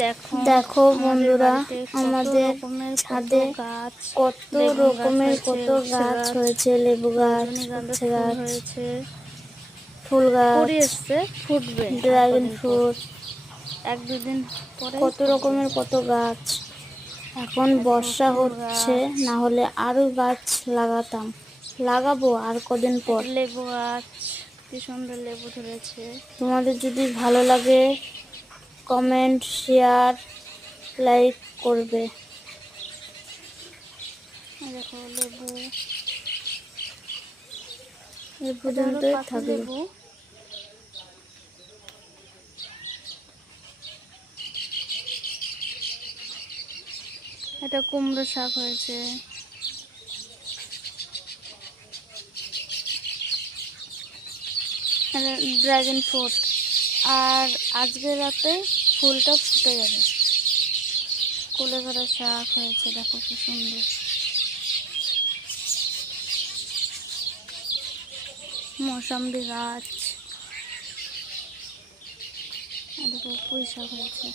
দেখো বন্ধুরা, আমাদের ছাদে কত রকমের কত গাছ হয়েছে। লেবু গাছ, উচ্ছে গাছ, ফুল গাছ, ফুটবে ড্রাগন ফ্রুট, এক দুদিন পরে কত রকমের কত গাছ। এখন বর্ষা হচ্ছে, না হলে আরো গাছ লাগাবো আর কদিন পর। লেবু গাছ কি সুন্দর লেবু ধরেছে। তোমাদের যদি ভালো লাগে কমেন্ট, শেয়ার, লাইক করবে। দেখো লেবু এই পর্যন্তই থাকবে। লেবু। এটা কুমড়ো শাক হয়েছে। ড্রাগন ফ্রুট, আর আজকে রাতে ফুলটা ফুটে যাবে। কুলে ভরা শাক হয়েছে, দেখো কি সুন্দর। মৌসম্বি গাছ, দেখো পুঁই শাক হয়েছে।